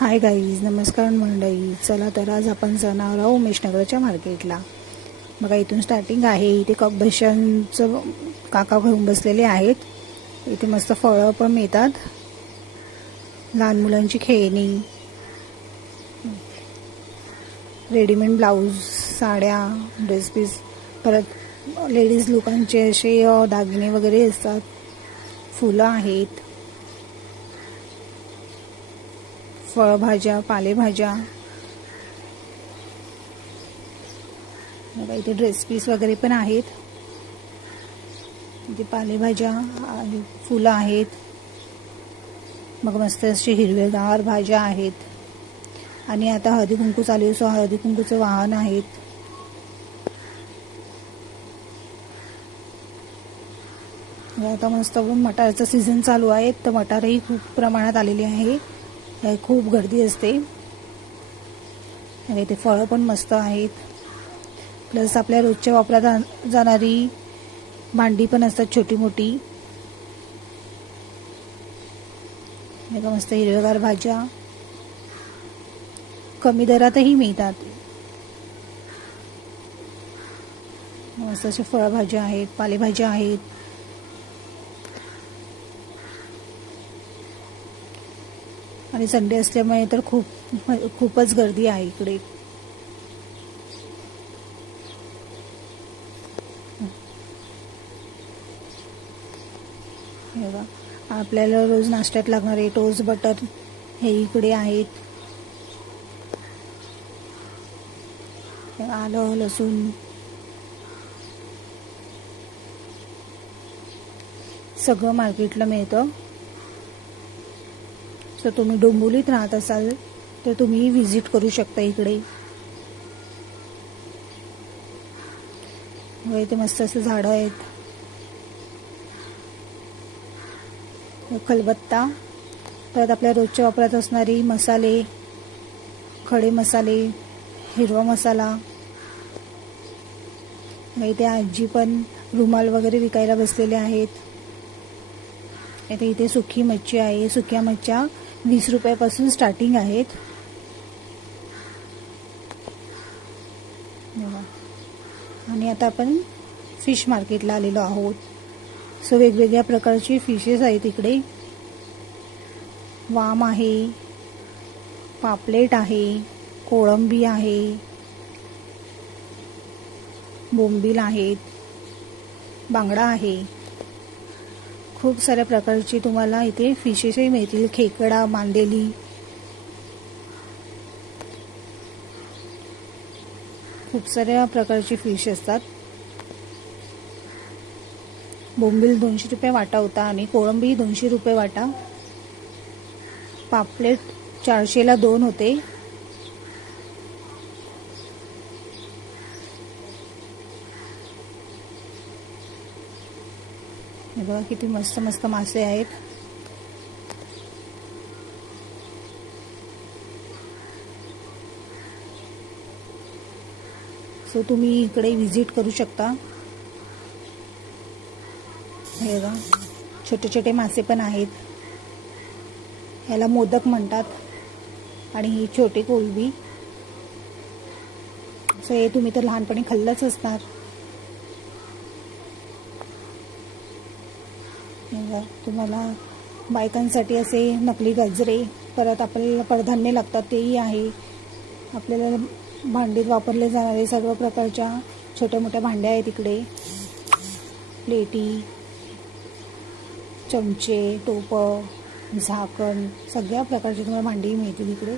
Hi guys, नमस्कार मंडळी. चला तर आज आपण जाणार आहोत उमेशनगरच्या मार्केटला. बघा, इथून स्टार्टिंग आहे. इथे कपबशांचं काका घेऊन बसलेले आहेत. इथे मस्त फळं पण मिळतात, लहान मुलांची खेळणी, रेडीमेड ब्लाऊज, साड्या, ड्रेस पीस, परत लेडीज लोकांचे असे दागिने वगैरे असतात, फुलं आहेत, फळभाज्या, पालेभाज्या. बघा, इथे ड्रेस पीस वगैरे पण आहेत. इथे पालेभाज्या आणि फुलं आहेत. मग मस्त असे हिरवेगार भाज्या आहेत. आणि आता हळदी कुंकू चालू आहे, सो हळदी कुंकूचं वाहन आहेत. आता मस्त मटारचा सीझन चालू आहे, तर मटारही खूप प्रमाणात आलेली आहे. खूप गर्दी असते. आणि इथे फळं पण मस्त आहेत. प्लस आपल्या रोजच्या वापरात जाणारी भांडी पण असतात, छोटी मोठी. मस्त हिरवेगार भाज्या कमी दरातही मिळतात. मस्त अशा फळभाज्या आहेत, पालेभाज्या आहेत. आणि संडे असल्यामुळे तर खूपच गर्दी आहे इकडे. बघा, आपल्याला रोज नाश्त्यात लागणारे टोस्ट बटर हे इकडे आहेत. आलं, लसूण सगळं मार्केटला मिळतं. सो तुम्ही डोंबिवलीत राहत असाल तर तुम्ही व्हिजिट करू शकता इकडे. इथे मस्त असे झाडं आहेत. खलबत्ता, परत आपल्या रोजच्या वापरात असणारी मसाले, खडे मसाले, हिरवा मसाला. इथे आजी पण रुमाल वगैरे विकायला बसलेले आहेत. इथे सुकी मच्छी आहे. सुक्या मच्छ्या 20 रुपयापासून स्टार्टिंग आहेत. आणि आता आपण फिश मार्केटला आलेलो आहोत. सो वेगवेगळ्या प्रकारची फिशेस आहेत इकडे. वाम आहे, पापलेट आहे, कोळंबी आहे, बोंबील आहेत, बांगडा आहे. खूप साऱ्या प्रकारची तुम्हाला इथे फिशेसही मिळतील. खेकडा, मांदेली. खूप साऱ्या प्रकारची फिश असतात. बोंबील 200 रुपये वाटा होता आणि कोळंबी 200 रुपये वाटा. पापलेट 400ला 2 होते. हे बघा, किती मस्त मस्त मासे आहेत. सो तुम्ही इकडे व्हिजिट करू शकता. हे बघा, छोटे छोटे मासे पण आहेत. ह्याला मोदक म्हणतात. आणि ही छोटी कोळंबी. सो हे तुम्ही तर लहानपणी खाल्लंच असणार. तुम्हाला बायकांसाठी असे नकली गजरे, परत आपल्याला कडधान्य लागतात तेही आहे. आपल्याला भांडीत वापरले जाणारे सर्व प्रकारच्या छोट्या मोठ्या भांड्या आहेत इकडे. प्लेटी, चमचे, टोपं, झाकण, सगळ्या प्रकारची तुम्हाला भांडी मिळतील इकडे.